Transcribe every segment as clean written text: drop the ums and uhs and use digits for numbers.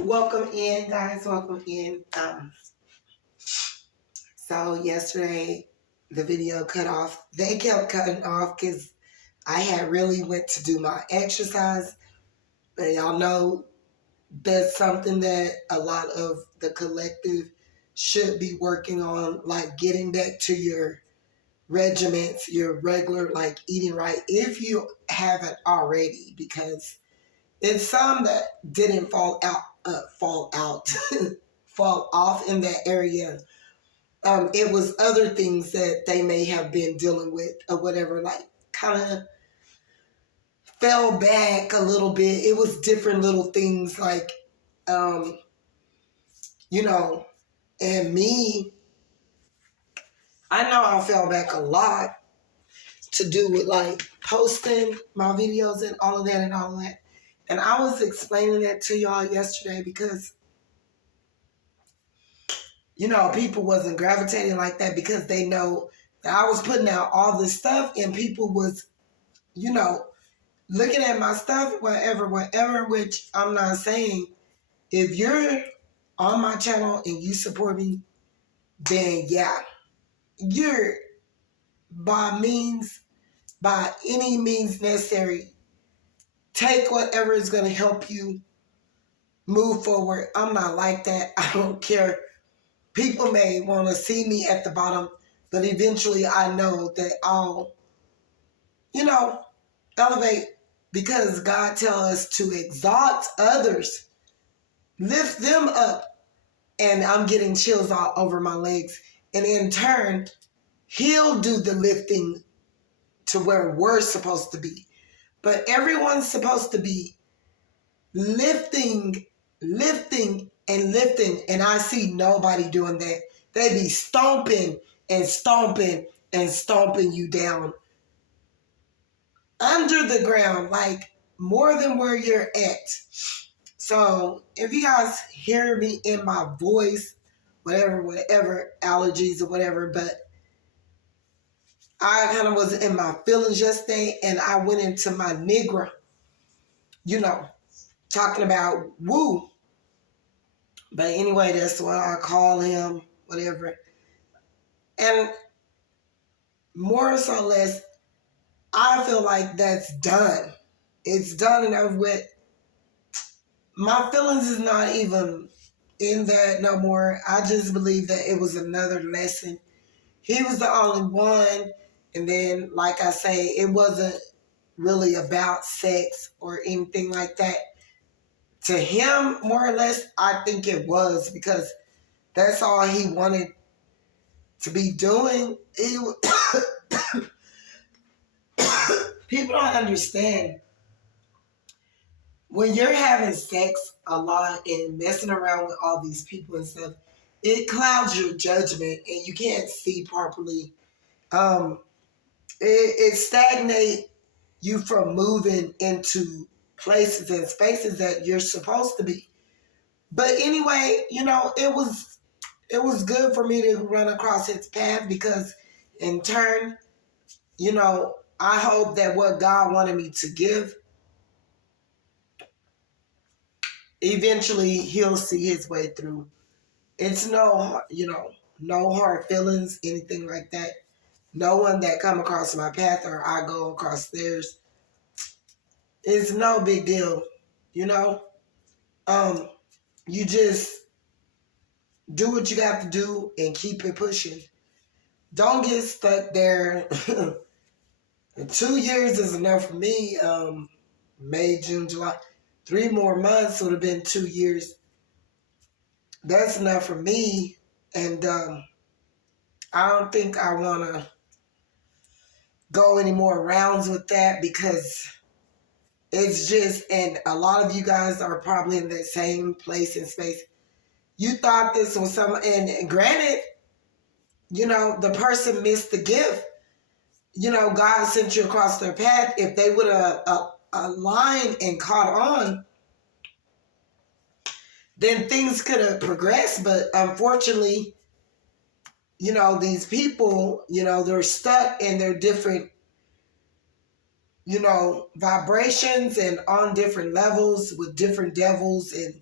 Welcome in, guys. Welcome in. So yesterday the video cut off. They kept cutting off because I had really went to do my exercise. But y'all know that's something that a lot of the collective should be working on, like getting back to your regiments, your regular like eating right, if you haven't already, because it's some that didn't fall out, fall off in that area. It was other things that they may have been dealing with or whatever, like kind of fell back a little bit. It was different little things like, um, you know, and me, I know I fell back a lot to do with like posting my videos and all of that and all of that. And I was explaining that to y'all yesterday because people wasn't gravitating like that because they know that I was putting out all this stuff and people was, looking at my stuff, whatever, which I'm not saying. If you're on my channel and you support me, then yeah, you're by any means necessary, take whatever is going to help you move forward. I'm not like that. I don't care. People may want to see me at the bottom, but eventually I know that I'll, elevate because God tells us to exalt others, lift them up, and I'm getting chills all over my legs. And in turn, He'll do the lifting to where we're supposed to be. But everyone's supposed to be lifting, and lifting, and I see nobody doing that. They be stomping and stomping and stomping you down under the ground, like more than where you're at. So if you guys hear me in my voice, whatever, allergies or whatever, but I kind of was in my feelings yesterday and I went into my Negro, talking about woo. But anyway, that's what I call him, whatever. And more or less, I feel like that's done. It's done and over with. My feelings is not even in that no more. I just believe that it was another lesson. He was the only one. And then, like I say, it wasn't really about sex or anything like that. To him, more or less, I think it was because that's all he wanted to be doing. People don't understand. When you're having sex a lot and messing around with all these people and stuff, it clouds your judgment and you can't see properly. It stagnates you from moving into places and spaces that you're supposed to be. But anyway, it was good for me to run across his path because in turn, I hope that what God wanted me to give, eventually He'll see His way through. It's no hard feelings, anything like that. No one that come across my path or I go across theirs, it's no big deal, You just do what you got to do and keep it pushing. Don't get stuck there. 2 years is enough for me. May, June, July. 3 more months would have been 2 years. That's enough for me. And I don't think I want to go any more rounds with that because it's just, and a lot of you guys are probably in that same place and space. You thought this was and granted, the person missed the gift. God sent you across their path. If they would have aligned and caught on, then things could have progressed. But unfortunately, these people, they're stuck in their different, vibrations and on different levels with different devils. And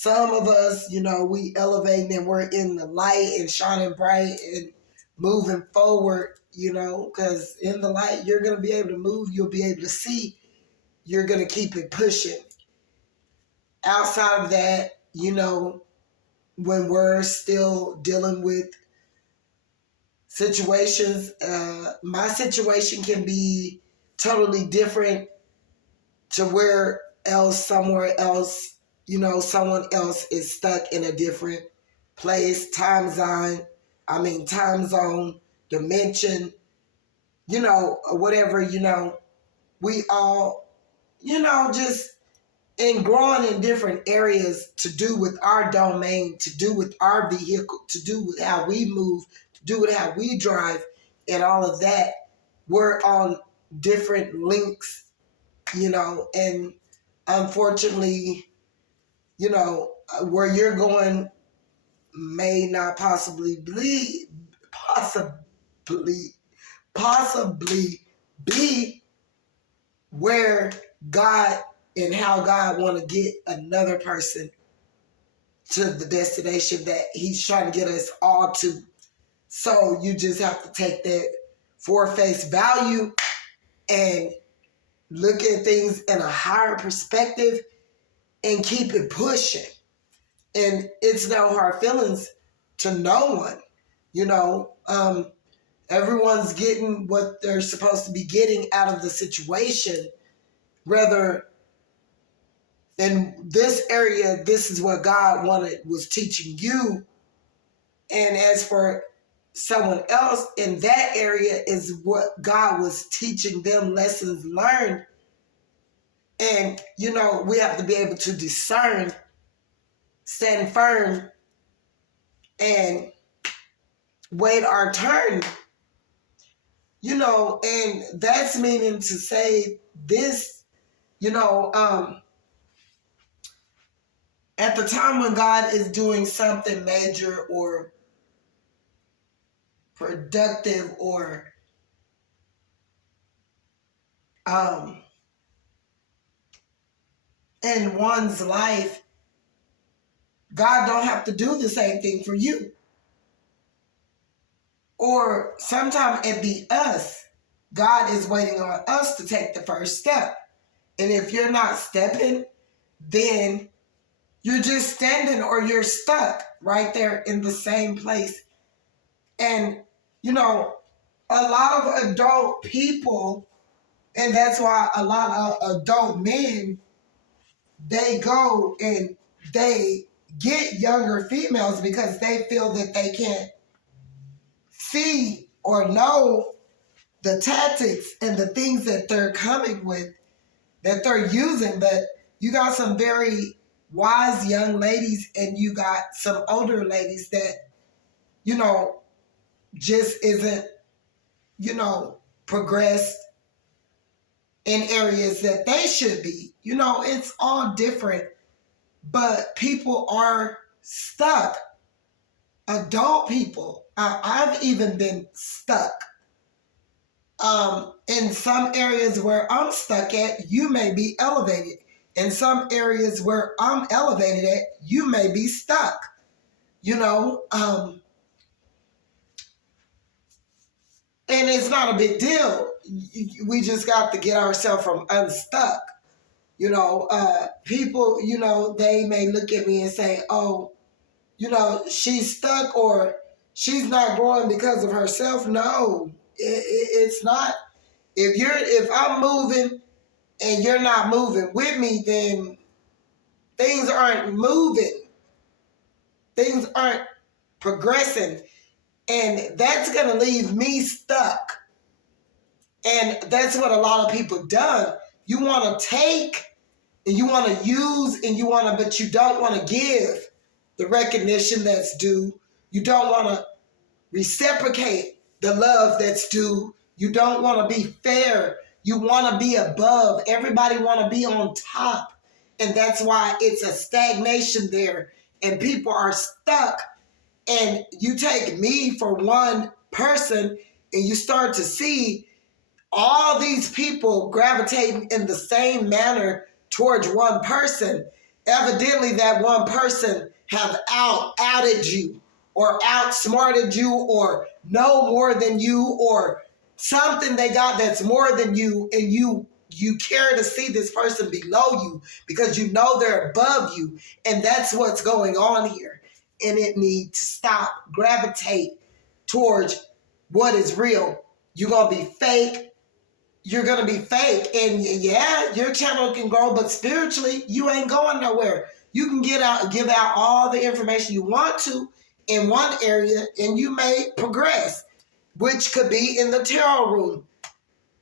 some of us, we elevating and we're in the light and shining bright and moving forward, because in the light, you're going to be able to move, you'll be able to see, you're going to keep it pushing. Outside of that, when we're still dealing with situations, my situation can be totally different to where else, somewhere else, someone else is stuck in a different place, time zone, dimension, whatever, we all, just in growing in different areas to do with our domain, to do with our vehicle, to do with how we move, to do with how we drive, and all of that, we're on different links, and unfortunately, where you're going may not possibly be where God and how God want to get another person to the destination that he's trying to get us all to. So you just have to take that for face value and look at things in a higher perspective and keep it pushing. And it's no hard feelings to no one. Everyone's getting what they're supposed to be getting out of the situation. Rather, in this area, this is what God was teaching you. And as for someone else in that area is what God was teaching them, lessons learned. And, we have to be able to discern, stand firm, and wait our turn. And that's meaning to say this, at the time when God is doing something major or productive or in one's life, God don't have to do the same thing for you. Or sometimes it be us. God is waiting on us to take the first step. And if you're not stepping, then you're just standing or you're stuck right there in the same place. And, a lot of adult people, and that's why a lot of adult men, they go and they get younger females because they feel that they can't see or know the tactics and the things that they're coming with, that they're using. But you got some very wise young ladies and you got some older ladies that, just isn't, progressed in areas that they should be. It's all different, but people are stuck. Adult people, I've even been stuck. In some areas where I'm stuck at, you may be elevated. In some areas where I'm elevated at, you may be stuck. And it's not a big deal. We just got to get ourselves from unstuck. People, they may look at me and say, oh, she's stuck or she's not growing because of herself. No, it's not. If I'm moving and you're not moving with me, then things aren't moving. Things aren't progressing. And that's going to leave me stuck. And that's what a lot of people done. You want to take and you want to use and but you don't want to give the recognition that's due. You don't want to reciprocate the love that's due. You don't want to be fair. You want to be above. Everybody want to be on top. And that's why it's a stagnation there. And people are stuck. And you take me for one person and you start to see all these people gravitating in the same manner towards one person. evidently that one person have outed you or outsmarted you or know more than you or something they got that's more than you, and you care to see this person below you because you know they're above you, and that's what's going on here. And it needs to stop. Gravitate towards what is real. You're gonna be fake. You're gonna be fake, and yeah, your channel can grow, but spiritually, you ain't going nowhere. You can give out all the information you want to in one area, and you may progress, which could be in the tarot room.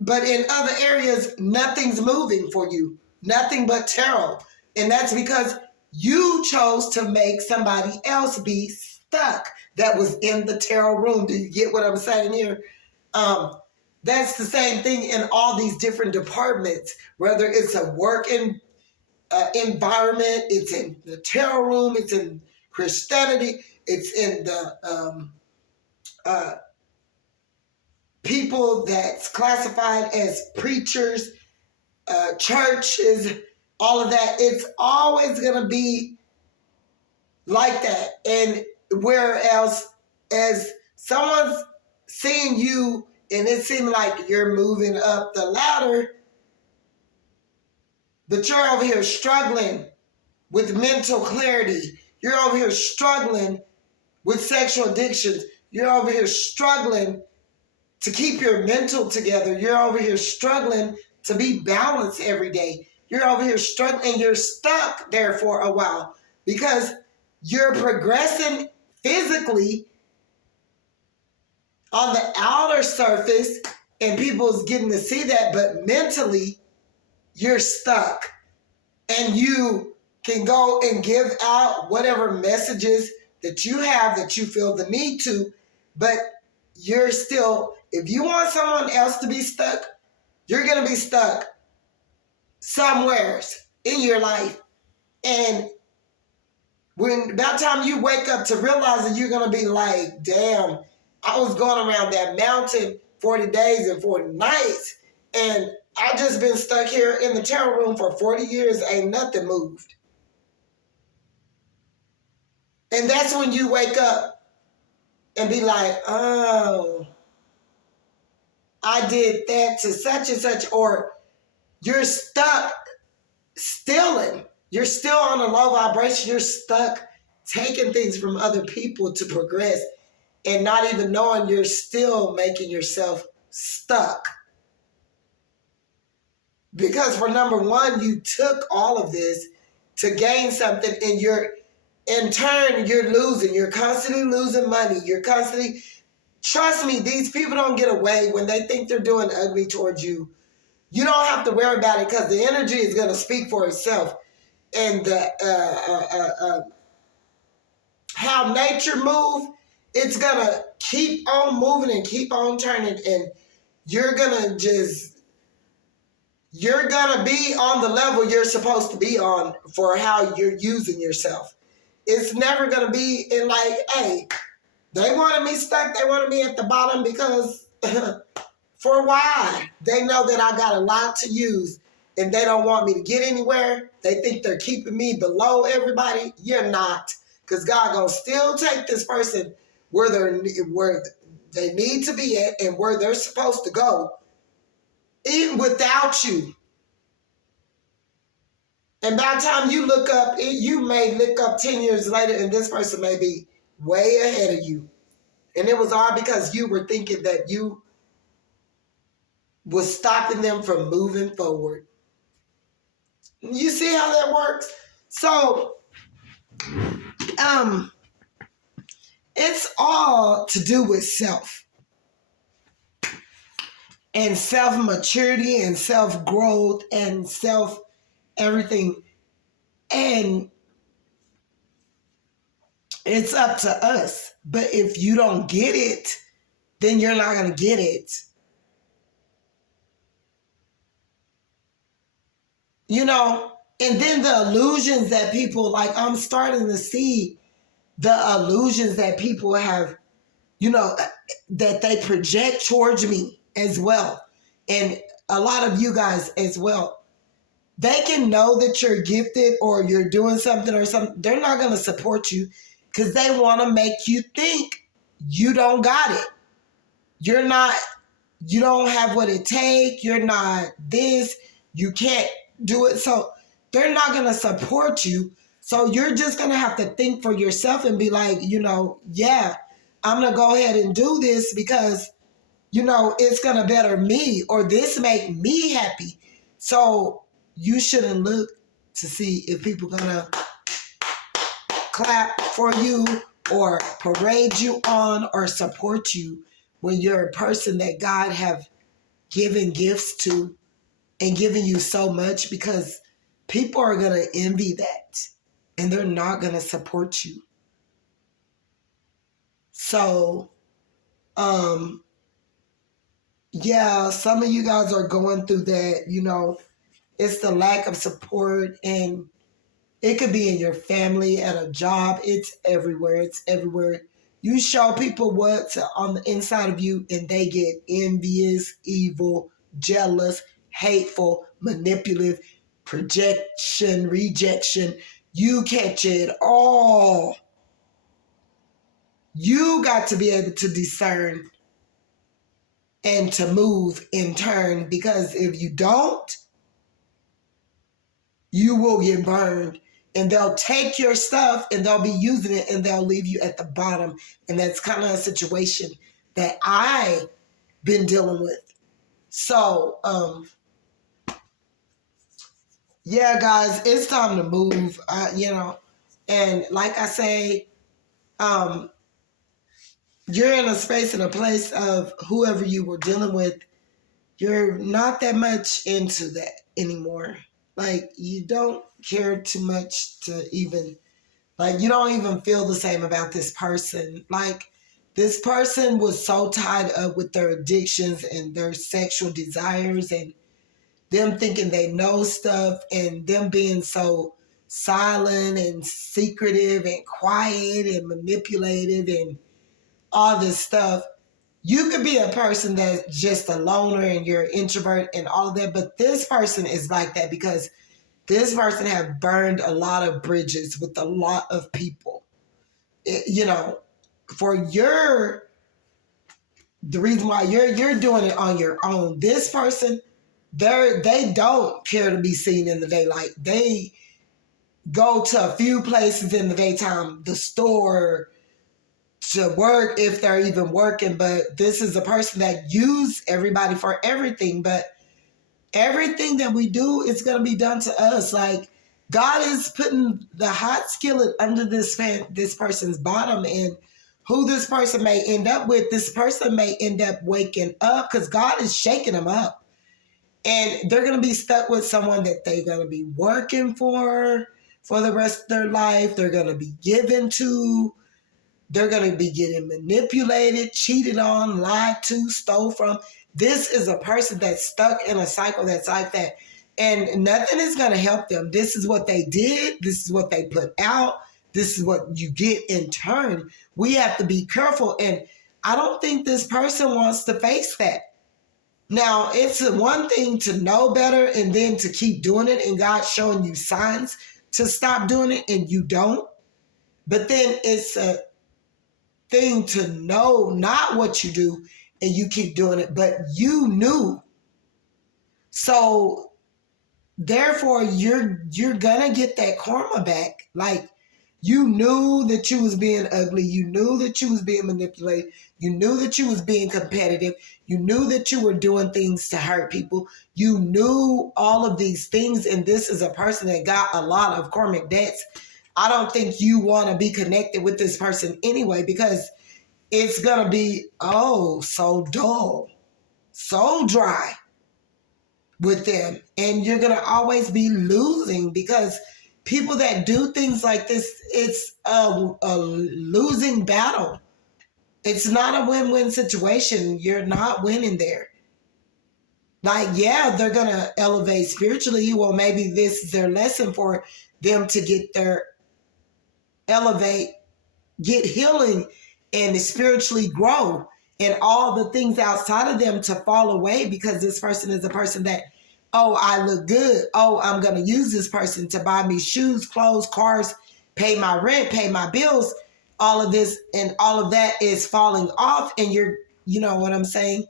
But in other areas, nothing's moving for you, nothing but tarot, and that's because you chose to make somebody else be stuck that was in the tarot room. Do you get what I'm saying here? That's the same thing in all these different departments, whether it's a working environment, it's in the tarot room, it's in Christianity, it's in the people that's classified as preachers, churches, all of that. It's always going to be like that. And whereas as someone's seeing you and it seems like you're moving up the ladder, but you're over here struggling with mental clarity. You're over here struggling with sexual addictions. You're over here struggling to keep your mental together. You're over here struggling to be balanced every day. You're over here struggling and you're stuck there for a while because you're progressing physically on the outer surface and people's getting to see that, but mentally you're stuck. And you can go and give out whatever messages that you have that you feel the need to, but you're still, if you want someone else to be stuck, you're going to be stuck somewhere in your life. And when about time you wake up to realize that you're going to be like, damn, I was going around that mountain 40 days and 40 nights, and I just been stuck here in the tarot room for 40 years, ain't nothing moved. And that's when you wake up and be like, oh, I did that to such and such, or you're stuck stealing. You're still on a low vibration. You're stuck taking things from other people to progress and not even knowing you're still making yourself stuck. Because for number one, you took all of this to gain something, and in turn, you're losing. You're constantly losing money. You're constantly, trust me, these people don't get away when they think they're doing ugly towards you. You don't have to worry about it because the energy is going to speak for itself. And how nature moves, it's going to keep on moving and keep on turning. And you're going to be on the level you're supposed to be on for how you're using yourself. It's never going to be in like, hey, they wanted me stuck. They wanted me at the bottom because for why? They know that I got a lot to use and they don't want me to get anywhere. They think they're keeping me below everybody. You're not. Because God going to still take this person where they need to be at and where they're supposed to go, even without you. And by the time you look up, you may look up 10 years later and this person may be way ahead of you. And it was all because you were thinking that you was stopping them from moving forward. You see how that works? So, it's all to do with self. And self-maturity and self-growth and everything. And it's up to us. But if you don't get it, then you're not going to get it. You know, and then the illusions that people, like, I'm starting to see the illusions that people have, you know, that they project towards me as well. And a lot of you guys as well. they can know that you're gifted or you're doing something or something. They're not going to support you because they want to make you think you don't got it. You're not, you don't have what it takes. You're not this. You can't do it. So they're not going to support you. So you're just going to have to think for yourself and be like, yeah, I'm going to go ahead and do this because, it's going to better me or this make me happy. So you shouldn't look to see if people going to clap for you or parade you on or support you when you're a person that God have given gifts to and given you so much, because people are going to envy that and they're not going to support you. So, yeah, some of you guys are going through that, it's the lack of support, and it could be in your family, at a job. It's everywhere. It's everywhere. You show people what's on the inside of you and they get envious, evil, jealous, hateful, manipulative, projection, rejection. You catch it all. You got to be able to discern and to move in turn, because if you don't, you will get burned. And they'll take your stuff and they'll be using it and they'll leave you at the bottom. And that's kind of a situation that I've been dealing with. So, yeah, guys, it's time to move, And like I say, you're in a space and a place of whoever you were dealing with, you're not that much into that anymore. Like, you don't care too much to even, like, you don't even feel the same about this person. Like, this person was so tied up with their addictions and their sexual desires and them thinking they know stuff and them being so silent and secretive and quiet and manipulative and all this stuff. You could be a person that's just a loner and you're an introvert and all of that, but this person is like that because this person have burned a lot of bridges with a lot of people. For the reason why you're doing it on your own. This person, they don't care to be seen in the daylight. They go to a few places in the daytime, the store, to work if they're even working. But this is a person that use everybody for everything. But everything that we do is going to be done to us. Like, God is putting the hot skillet under this person's bottom, and who this person may end up with, this person may end up waking up because God is shaking them up. And they're going to be stuck with someone that they're going to be working for the rest of their life. They're going to be given to. They're going to be getting manipulated, cheated on, lied to, stole from. This is a person that's stuck in a cycle that's like that. And nothing is going to help them. This is what they did. This is what they put out. This is what you get in turn. We have to be careful. And I don't think this person wants to face that. Now, it's one thing to know better and then to keep doing it, and God's showing you signs to stop doing it and you don't. But then it's a thing to know not what you do and you keep doing it, but you knew. So therefore you're gonna get that karma back. Like, you knew that you was being ugly, you knew that you was being manipulated, you knew that you was being competitive, you knew that you were doing things to hurt people, you knew all of these things, and this is a person that got a lot of karmic debts. I don't think you want to be connected with this person anyway, because it's going to be, so dull, so dry with them. And you're going to always be losing, because people that do things like this, it's a losing battle. It's not a win-win situation. You're not winning there. Like, yeah, they're going to elevate spiritually. Well, maybe this is their lesson for them to get get healing and spiritually grow, and all the things outside of them to fall away, because this person is a person that Oh, I look good. Oh, I'm going to use this person to buy me shoes, clothes, cars, pay my rent, pay my bills. All of this and all of that is falling off. And you know what I'm saying?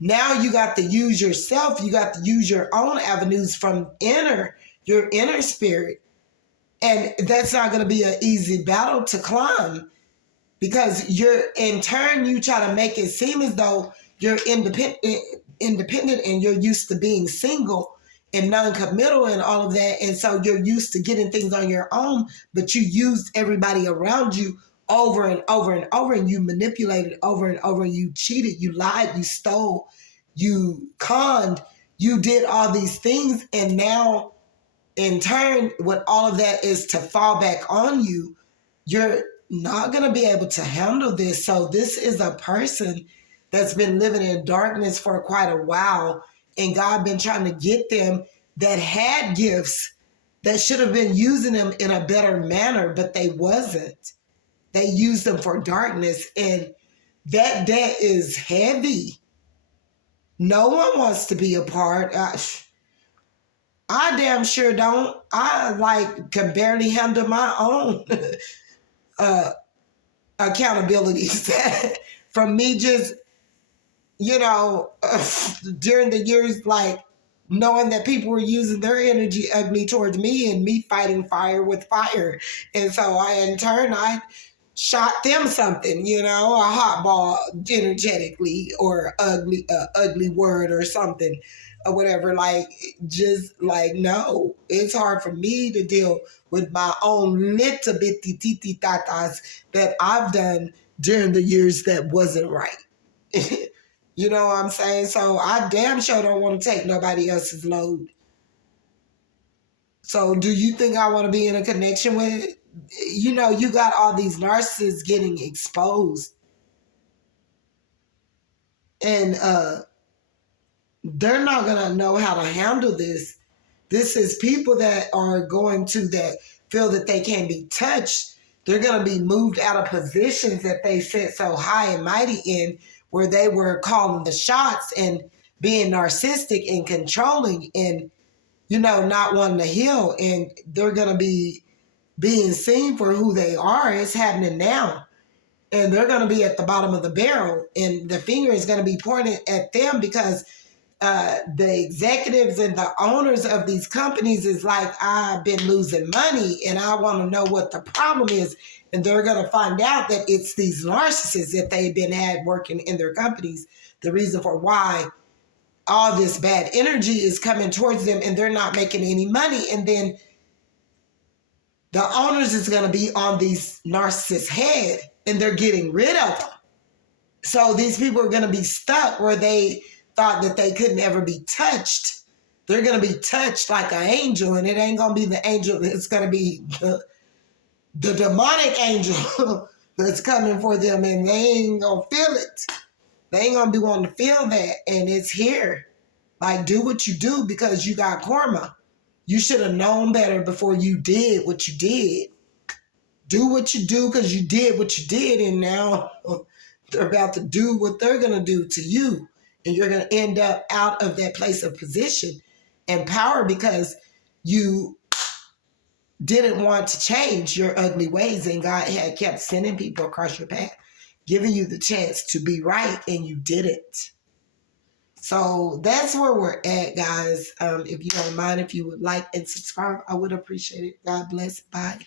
Now you got to use yourself. You got to use your own avenues from your inner spirit. And that's not going to be an easy battle to climb, because in turn, you try to make it seem as though you're independent and you're used to being single and non-committal and all of that. And so you're used to getting things on your own, but you used everybody around you over and over and over, and you manipulated over and over, and you cheated, you lied, you stole, you conned, you did all these things. And now in turn, what all of that is to fall back on you, you're not going to be able to handle this. So this is a person that's been living in darkness for quite a while, and God been trying to get them that had gifts that should have been using them in a better manner, but they wasn't. They used them for darkness, and that debt is heavy. No one wants to be a part. I damn sure don't. I can barely handle my own accountabilities from me just, during the years, knowing that people were using their energy ugly towards me and me fighting fire with fire. And so I shot them something, a hot ball energetically, or ugly word or something or whatever. No, it's hard for me to deal with my own little bitty titi tatas that I've done during the years that wasn't right. You know what I'm saying? So I damn sure don't want to take nobody else's load. So do you think I want to be in a connection with it? You got all these narcissists getting exposed. And they're not going to know how to handle this. This is people that are that feel that they can't be touched. They're going to be moved out of positions that they sit so high and mighty in, where they were calling the shots and being narcissistic and controlling and, not wanting to heal. And they're going to be being seen for who they are. It's happening now. And they're going to be at the bottom of the barrel, and the finger is going to be pointed at them, because the executives and the owners of these companies is like, I've been losing money and I want to know what the problem is. And they're going to find out that it's these narcissists that they've had working in their companies, the reason for why all this bad energy is coming towards them and they're not making any money. And then the owners is going to be on these narcissists' head, and they're getting rid of them. So these people are going to be stuck where they thought that they couldn't ever be touched. They're going to be touched like an angel, and it ain't going to be the angel. It's going to be the demonic angel that's coming for them, and they ain't going to feel it. They ain't going to be wanting to feel that, and it's here. Do what you do, because you got karma. You should have known better before you did what you did. Do what you do because you did what you did, and now they're about to do what they're going to do to you. And you're going to end up out of that place of position and power, because you didn't want to change your ugly ways, and God had kept sending people across your path, giving you the chance to be right, and you didn't. So that's where we're at, guys. If you don't mind, if you would like and subscribe, I would appreciate it. God bless. Bye.